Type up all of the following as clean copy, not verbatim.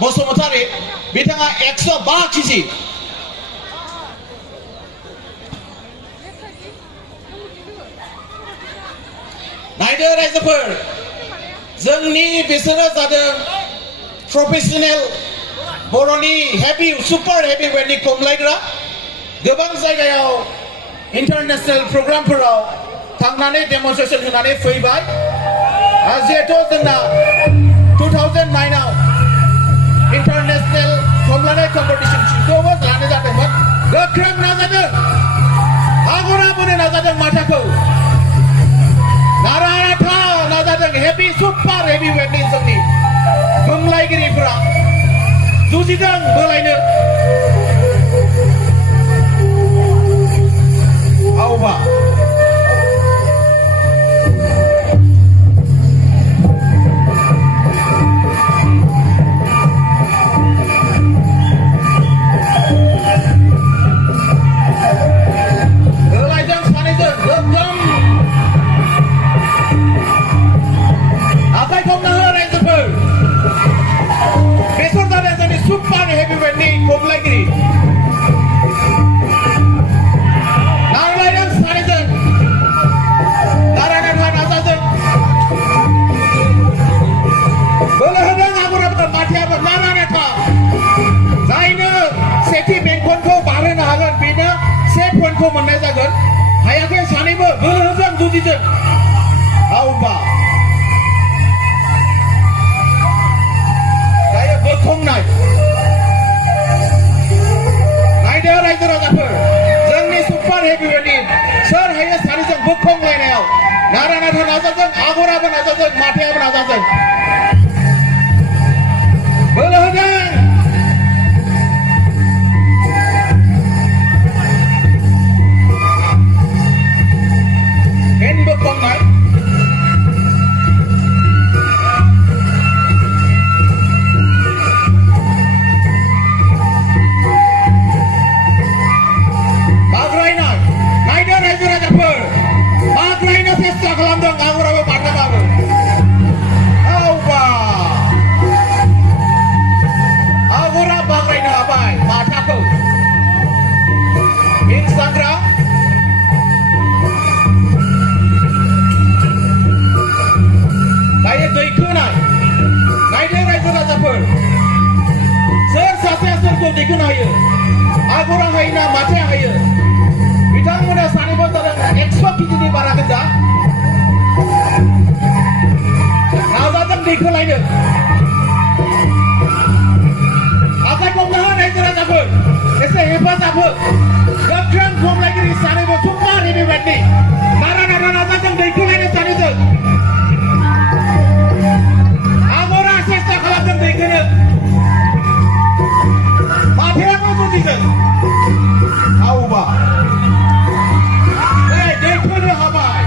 बसुमतारी बिथाङा 105 केजि नायदो रायजोफोर जोंनि बिसोरो जादों प्रोफेशनेल बर'नि हेभि सुपार हेभि वेटनि खमलायग्रा गोबां जायगायाव इंटरनेशनल प्रोग्रामफोराव थांनानै डेमनस्ट्रेशन होनानै फैबाय जिहेतु जोंना 2009 आव इंटरनेशनल खमलायनाय कम्पिटिशन खौबो लानाय जादोंमोन गोख्रों नाजादों आगरा बोनो नाजादों माथाखौ नारा नाथा नाजादों हेभि सुपार हेभि वेटनि जोंनि खमलायगिरिफोरा जुजिदों बोलायनो आवबा बोलायदों सानैजों गोगोम आखाइ खबना हो रायजोफोर बेसर जादों जोंनि सुपार हेभि वेटनि खमलायगिरि नारलायदों सानैजों नारा नाथा नाजादों बोलो होदों आगराबो माथियाबो नारा नाथा जायनो सेथि बेंखनखौ बारहोनो हागोन बेनो से पइन्टखौ मोननाय जागोन हायाखै सानैबो बोलोजों जुजिदों आवबा दायो बोखांनाय नायदो रायजो राजाफोर जोंनि सुपार हेभि वेटनि सोर हायो सानैजों बोखांलायनायाव नारा नाथा नाजादों आगराबो नाजादों माथायाबो नाजादों बोलो होदों मेन बोखांनाय बाग्रायनाय नायदो रायजो राजाफोर बाग्रायनो सेस्था खालामदों आगराबो माथाबाबो आवबा आगरा बाग्रायनो हाबाय माथाखौ इंसाग्रा दायो दैखोनाय नायदो रायजो राजाफोर सोर सासेया सोरखौ दैखोनो हायो आगरा हायो ना माथाया हायो बिथांमोना सानैबो जादों 100 केजिनि बारा गोजा नाजादों दैखोलायनो आखाइ खबना हो रायजो राजाफोर एसे हेफाजाब हो गोख्रों खमलायगिरि सानैबो सुपार हेभि वेटनि नारा नाथा नाजादों दैखोलायनो सानैजों आगरा सेस्था खालामदों दैखोनो माथायाबो जुजिदों आवबा दैखोनो हाबाय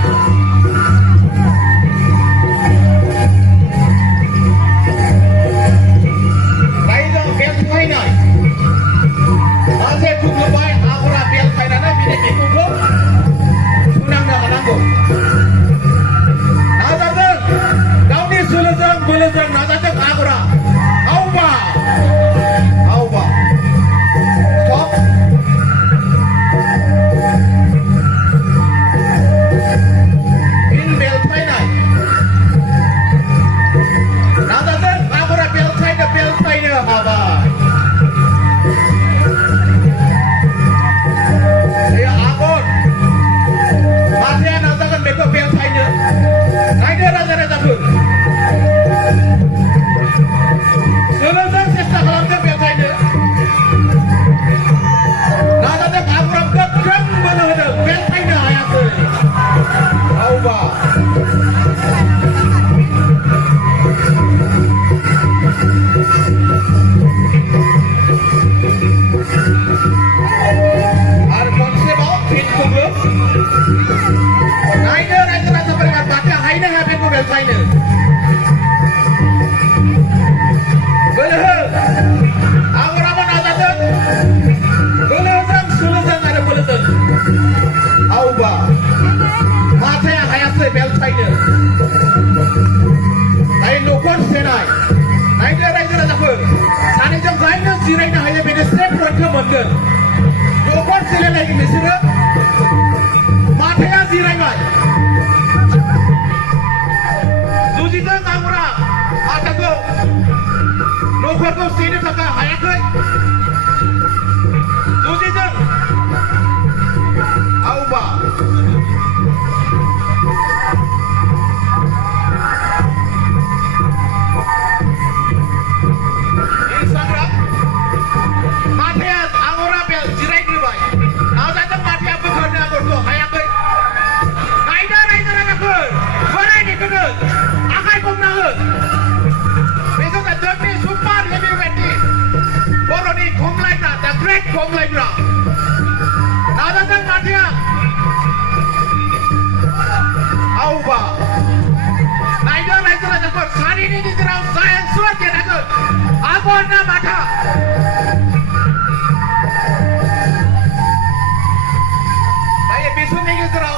जिरायनो हायो बेनो से पइन्टखौ मोनगोन न'खर सेलायलायगोन बिसोरो माथाया जिरायबाय जुजिदों आंगुरा माथाखौ न'खरखौ सेनो थाखाय हायाखै जुजिदों आवबा माथाया आंगुरा बेल जिरायग्रोबाय नाजादों माथाया बोखारनो आगरखौ हायाखै नायदो नायदो राजाफोर बोरायनिखौनो आखाइ हमना हो बेखौ जोंनि सुपार हेभिवेटनि बर'नि खमलायग्रा दा ग्रेट खमलायग्रा नाजादों माथाया आवबा नायदो नायदो राजाफोर सारिनि गेजेराव जायेन सुर देरहागोन आगरना माथा बिसोरनि गेजेराव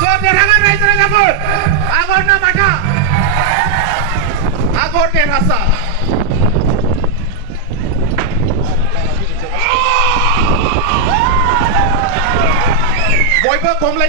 सोर देरहागोन रायजो राजाफोर आगरना माथा आगर देरहासार बयबो खमलाय